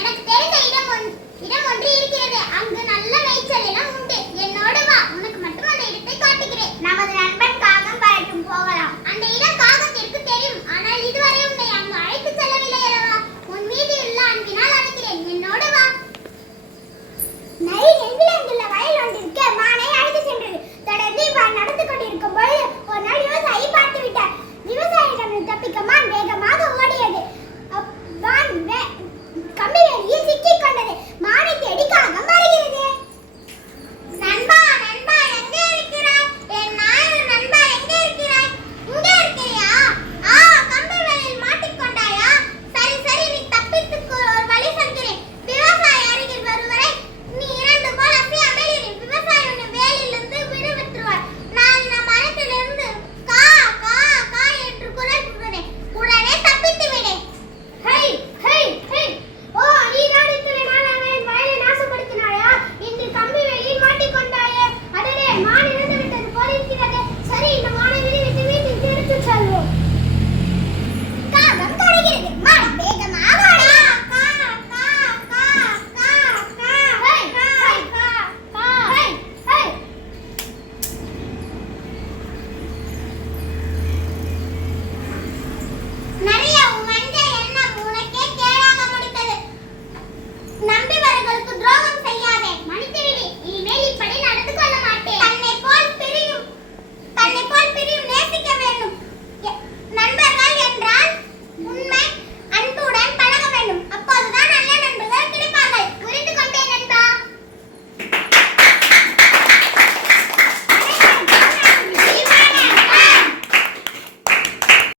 எனக்கு தெரிந்த இடம் ஒன்று இருக்கிறது. அங்கு